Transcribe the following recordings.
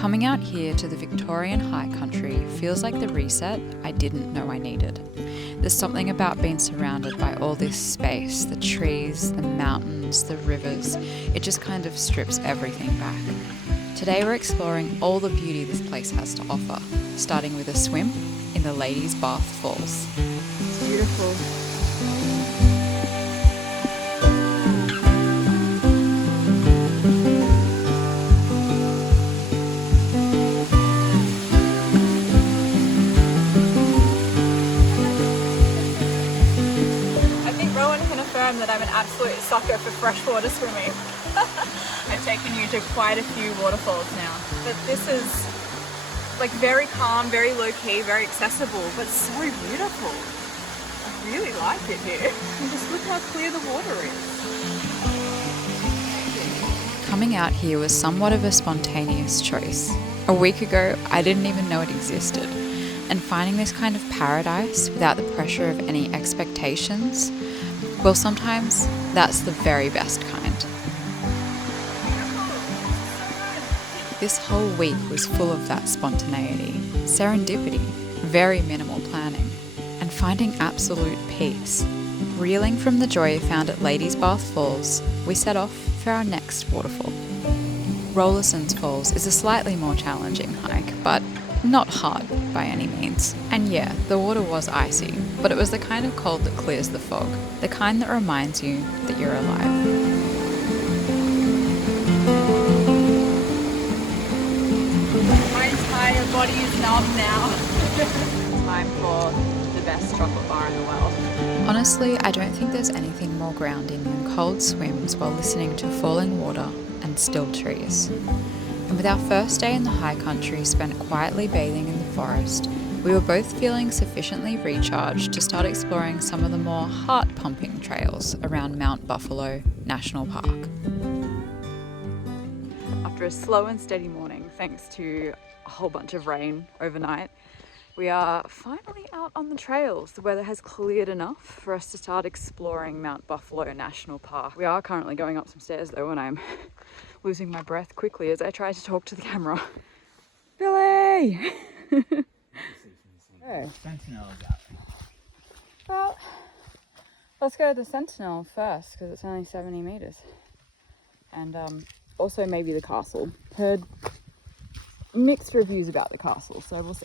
Coming out here to the Victorian High Country feels like the reset I didn't know I needed. There's something about being surrounded by all this space, the trees, the mountains, the rivers. It just kind of strips everything back. Today we're exploring all the beauty this place has to offer, starting with a swim in the Ladies' Bath Falls. It's beautiful. That I'm an absolute sucker for freshwater swimming. I've taken you to quite a few waterfalls now, but this is like very calm, very low-key, very accessible, but so beautiful. I really like it here. And just look how clear the water is. Coming out here was somewhat of a spontaneous choice. A week ago, I didn't even know it existed, and finding this kind of paradise without the pressure of any expectations, well, sometimes that's the very best kind. This whole week was full of that spontaneity, serendipity, very minimal planning, and finding absolute peace. Reeling from the joy found at Ladies' Bath Falls, we set off for our next waterfall. Rollason Falls is a slightly more challenging hike, but not hard by any means. And yeah, the water was icy, but it was the kind of cold that clears the fog, the kind that reminds you that you're alive. My entire body is numb now. Time for the best chocolate bar in the world. Honestly, I don't think there's anything more grounding than cold swims while listening to falling water and still trees. And with our first day in the high country spent quietly bathing in the forest, we were both feeling sufficiently recharged to start exploring some of the more heart-pumping trails around Mount Buffalo National Park. After a slow and steady morning, thanks to a whole bunch of rain overnight, we are finally out on the trails. The weather has cleared enough for us to start exploring Mount Buffalo National Park. We are currently going up some stairs though, and I'm losing my breath quickly as I try to talk to the camera. Billy! Oh. Sentinel's out. Well, let's go to the Sentinel first because it's only 70 meters. And also maybe the castle. Heard mixed reviews about the castle, so we'll see.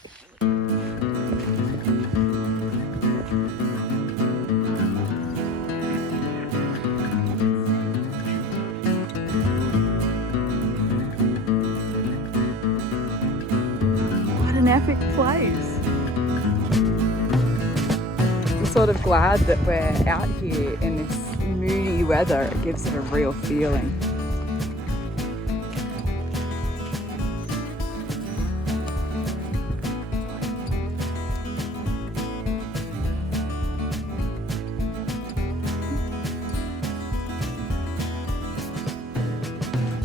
An epic place. I'm sort of glad that we're out here in this moody weather. It gives it a real feeling.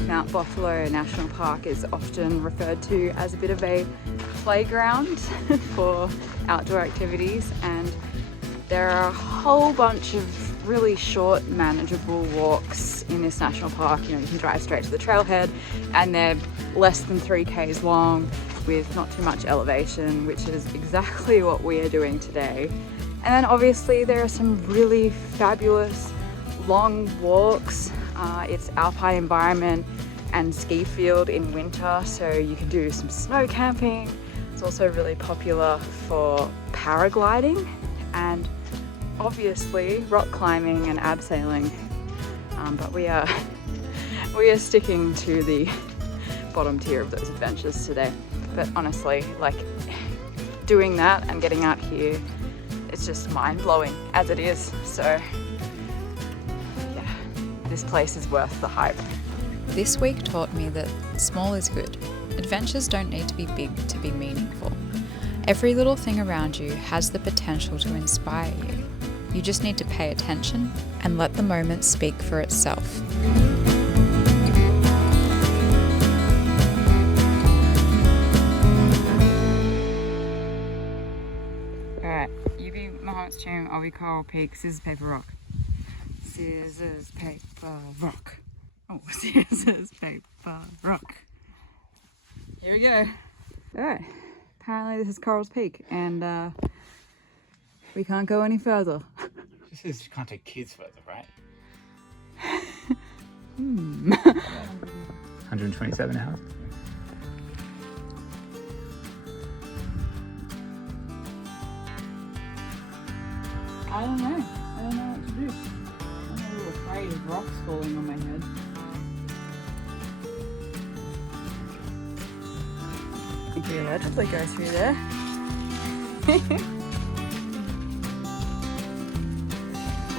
Mount Buffalo National Park is often referred to as a bit of a playground for outdoor activities, and there are a whole bunch of really short, manageable walks in this national park. You know, you can drive straight to the trailhead, and they're less than 3Ks long with not too much elevation, which is exactly what we are doing today. And then obviously there are some really fabulous long walks. It's alpine environment and ski field in winter, so you can do some snow camping. It's also really popular for paragliding and obviously rock climbing and abseiling. But we are sticking to the bottom tier of those adventures today. But honestly, like, doing that and getting out here, it's just mind-blowing as it is. So yeah, this place is worth the hype. This week taught me that small is good. Adventures don't need to be big to be meaningful. Every little thing around you has the potential to inspire you. You just need to pay attention and let the moment speak for itself. Alright, you be Mahomet's tomb, I'll be Coral Peak, scissors, paper, rock. Scissors, paper, rock. Oh, scissors, paper, rock. Here we go. Alright, apparently this is Coral's Peak and we can't go any further. This is, you can't take kids further, right? 127 hours. I don't know what to do. I'm a little afraid of rocks falling on my head. You can allegedly go through there.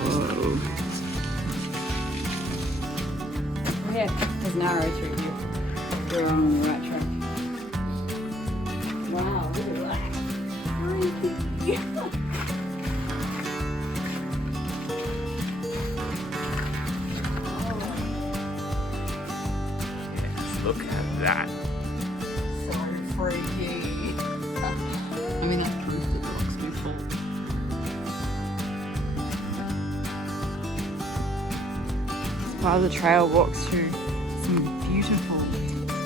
Whoa. Yeah, it's narrow through here. We're on the right track. Wow, look at that. Freaky. Look at that. So freaky. I mean, that twisted rock's too full. Part of the trail walks through some beautiful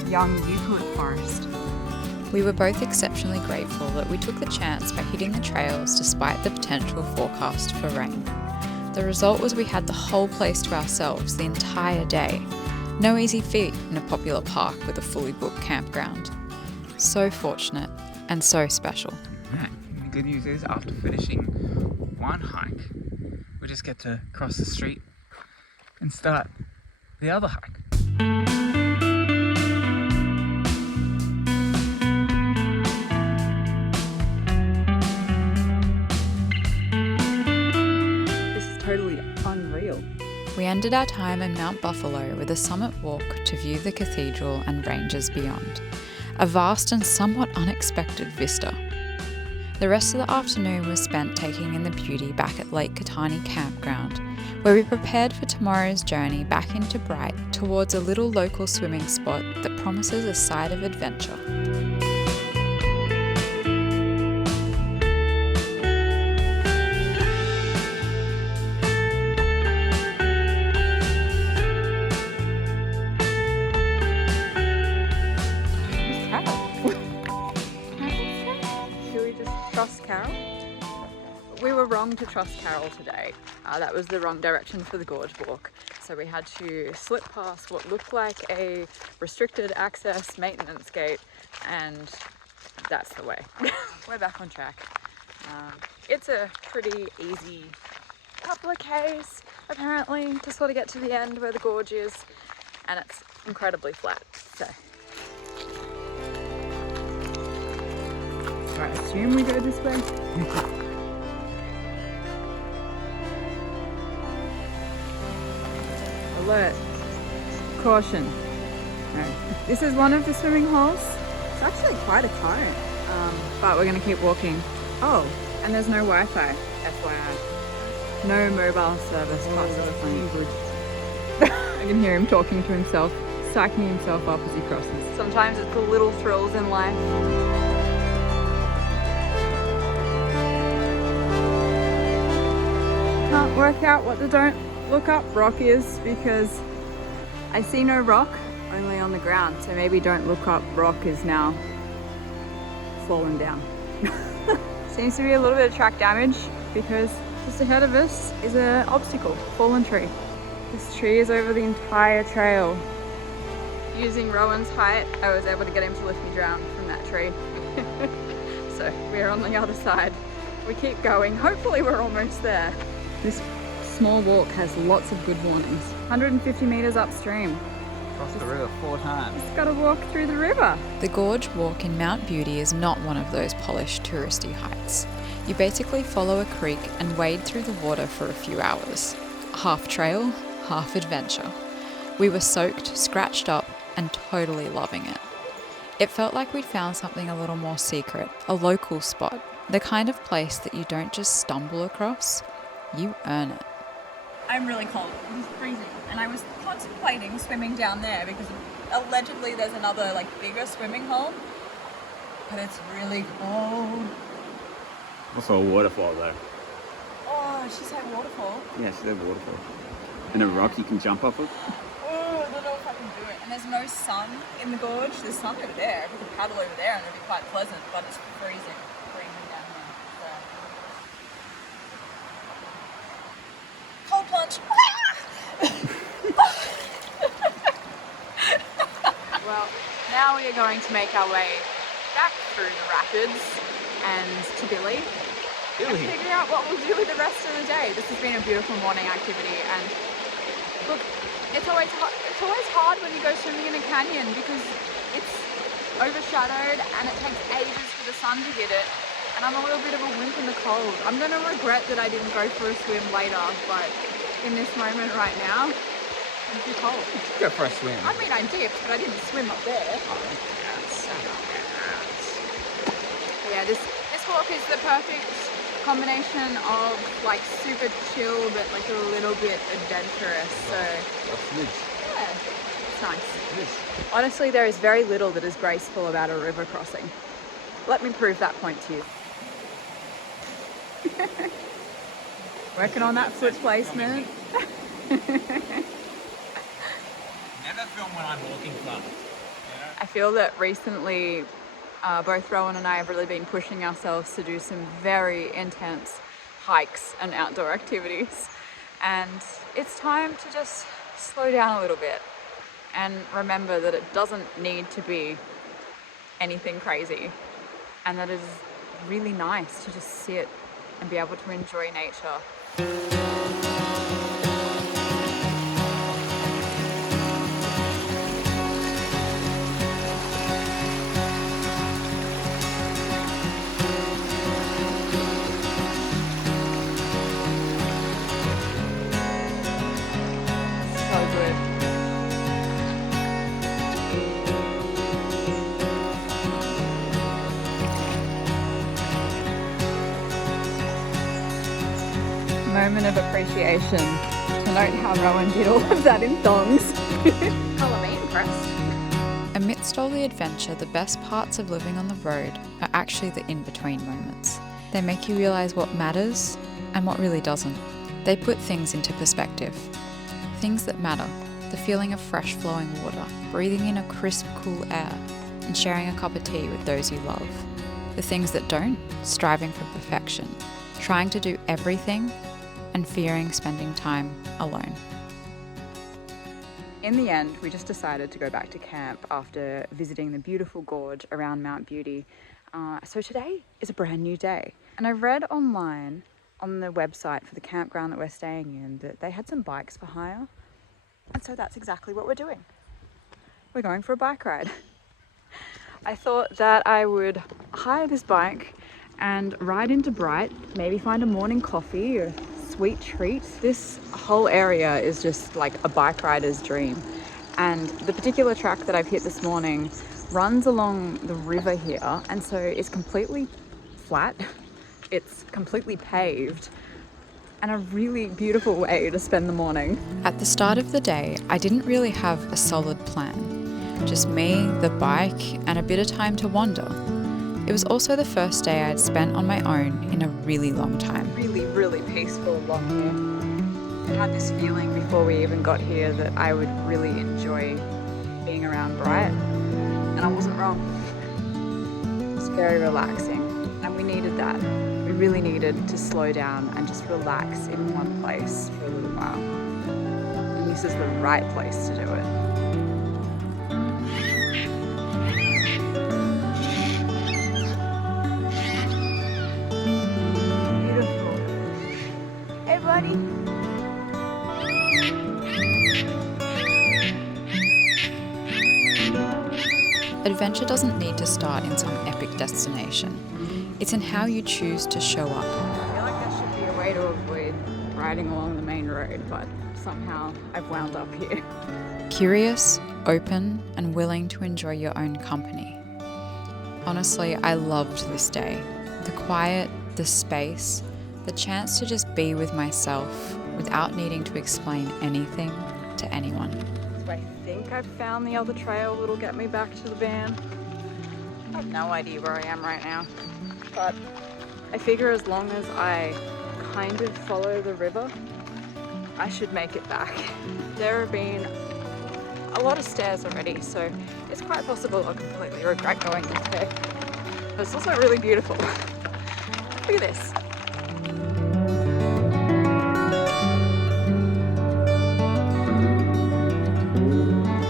young eucalypt forest. We were both exceptionally grateful that we took the chance by hitting the trails despite the potential forecast for rain. The result was we had the whole place to ourselves the entire day. No easy feat in a popular park with a fully booked campground. So fortunate and so special. Right. The good news is, after finishing one hike, we just get to cross the street and start the other hike. This is totally unreal. We ended our time in Mount Buffalo with a summit walk to view the cathedral and ranges beyond. A vast and somewhat unexpected vista. The rest of the afternoon was spent taking in the beauty back at Lake Katani Campground, where we prepared for tomorrow's journey back into Bright towards a little local swimming spot that promises a side of adventure. Trust Carol? We were wrong to trust Carol today. That was the wrong direction for the Gorge walk. So we had to slip past what looked like a restricted access maintenance gate, and that's the way. We're back on track. It's a pretty easy couple of Ks apparently to sort of get to the end where the gorge is, and it's incredibly flat. So I assume we go this way. Alert. Caution. No. This is one of the swimming holes. It's actually quite a cone. But we're going to keep walking. Oh, and there's no Wi-Fi, FYI. No mobile service past the plane. I can hear him talking to himself, psyching himself up as he crosses. Sometimes it's the little thrills in life. Can't work out what the don't look up rock is because I see no rock, only on the ground. So maybe don't look up rock is now fallen down. Seems to be a little bit of track damage because just ahead of us is an obstacle, fallen tree. This tree is over the entire trail. Using Rowan's height, I was able to get him to lift me down from that tree. So we're on the other side. We keep going. Hopefully we're almost there. This small walk has lots of good warnings. 150 meters upstream. Crossed the river 4 times. Just gotta walk through the river. The Gorge walk in Mount Beauty is not one of those polished touristy hikes. You basically follow a creek and wade through the water for a few hours. Half trail, half adventure. We were soaked, scratched up, and totally loving it. It felt like we'd found something a little more secret, a local spot, the kind of place that you don't just stumble across, you earn it. I'm really cold. It's freezing. And I was contemplating swimming down there because allegedly there's another bigger swimming hole. But it's really cold. Also a waterfall though. Oh, she said waterfall. Yeah, she said waterfall. And a rock you can jump off of. Oh, I don't know if I can do it. And there's no sun in the gorge. There's sun over there. We could paddle over there and it'd be quite pleasant, but it's freezing down here. So. Cold plunge. Well, now we are going to make our way back through the rapids and to Billy. And figure out what we'll do with the rest of the day. This has been a beautiful morning activity, and look, it's always hard when you go swimming in a canyon because it's overshadowed and it takes ages for the sun to hit it, and I'm a little bit of a wimp in the cold. I'm going to regret that I didn't go for a swim later, but in this moment right now, I'm too cold. Go for a swim. I mean, I dipped, but I didn't swim up there. Yeah, this walk is the perfect combination of like super chill but like a little bit adventurous. So yeah, it's nice. Honestly, there is very little that is graceful about a river crossing. Let me prove that point to you. Working on that foot placement. Never film when I'm walking flat. I feel that recently both Rowan and I have really been pushing ourselves to do some very intense hikes and outdoor activities, and it's time to just slow down a little bit and remember that it doesn't need to be anything crazy, and that it is really nice to just sit and be able to enjoy nature. Moment of appreciation to note how Rowan did all of that in thongs. Colour me impressed. Amidst all the adventure, the best parts of living on the road are actually the in-between moments. They make you realise what matters and what really doesn't. They put things into perspective. Things that matter, the feeling of fresh flowing water, breathing in a crisp, cool air, and sharing a cup of tea with those you love. The things that don't, striving for perfection, trying to do everything, and fearing spending time alone. In the end, we just decided to go back to camp after visiting the beautiful gorge around Mount Beauty. So today is a brand new day. And I read online on the website for the campground that we're staying in that they had some bikes for hire. And so that's exactly what we're doing. We're going for a bike ride. I thought that I would hire this bike and ride into Bright, maybe find a morning coffee or sweet treat. This whole area is just like a bike rider's dream, and the particular track that I've hit this morning runs along the river here, and so it's completely flat, it's completely paved, and a really beautiful way to spend the morning. At the start of the day, I didn't really have a solid plan. Just me, the bike, and a bit of time to wander. It was also the first day I'd spent on my own in a really long time. Really peaceful along here. I had this feeling before we even got here that I would really enjoy being around Bright, and I wasn't wrong. It's very relaxing, and we needed that. We really needed to slow down and just relax in one place for a little while. And this is the right place to do it. Adventure doesn't need to start in some epic destination. It's in how you choose to show up. I feel like there should be a way to avoid riding along the main road, but somehow I've wound up here. Curious, open, and willing to enjoy your own company. Honestly, I loved this day. The quiet, the space, the chance to just be with myself without needing to explain anything to anyone. So I think I've found the other trail that'll get me back to the van. I have no idea where I am right now, but I figure as long as I kind of follow the river, I should make it back. There have been a lot of stairs already, so it's quite possible I'll completely regret going this way. But it's also really beautiful. Look at this.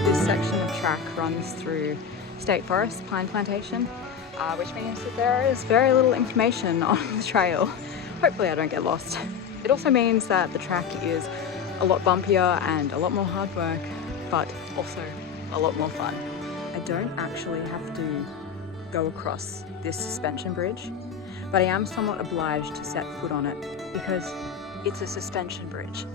This section of track runs through State Forest Pine Plantation, which means that there is very little information on the trail. Hopefully I don't get lost. It also means that the track is a lot bumpier and a lot more hard work, but also a lot more fun. I don't actually have to go across this suspension bridge, but I am somewhat obliged to set foot on it because it's a suspension bridge.